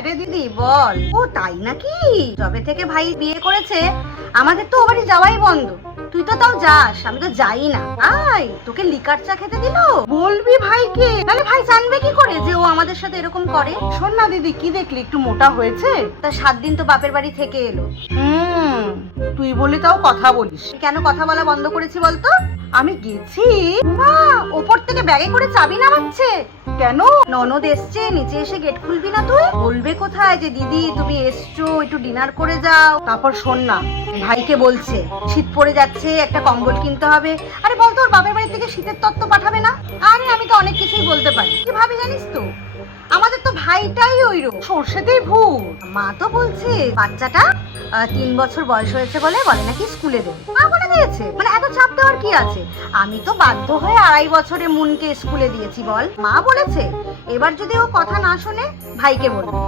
আরে দিদি বল। ও তাই নাকি? যবে থেকে ভাই বিয়ে করেছে আমাদের তো ও বাড়ি যাওয়াই বন্ধ। তুই তো তাও যাস, আমি তো যাই না। আয় তোকে লিকার চা খেতে দিল? বলবি ভাইকে, তাহলে ভাই জানবে কি করে যে ও আমাদের সাথে এরকম করে? শোন না দিদি, কি দেখলি একটু মোটা হয়েছে? তা 7 দিন তো বাপের বাড়ি থেকে এলো। তুই বলি তাও কথা বলিস। কেন কথা বলা বন্ধ করেছি বলতো? আমি গেছি, মা ওপর থেকে ব্যাগে করে চাবি নামাচ্ছে। কেন? ননদ এসছে, নিচে এসে গেট খুলবি না তুই? বলবে কোথায় যে দিদি তুমি এসছো, একটু ডিনার করে যাও। তারপর শোন না, ভাইকে বলছে শীত পড়ে যাচ্ছে, একটা কম্বল কিনতে হবে। আরে বল, তোর বাপের বাড়ি থেকে শীতের তত্ত্ব পাঠাবে না? আরে আমি তো অনেক কিছুই বলতে পারি। কি ভাবি জানিস তো, আমাদের তো ভাইটাই ওইরকম সর্ষেতেই ভূত। মা তো বলছে বাচ্চাটা 3 বছর বয়স হয়েছে বলে নাকি স্কুলে দেবে। মা বলে দিয়েছে, মানে এত চাপ দেওয়ার কি আছে? আমি তো বাধ্য হয়ে 2.5 বছরে মুনকে স্কুলে দিয়েছি বল। মা বলেছে এবার যদি ও কথা না শোনে ভাইকে বলবে।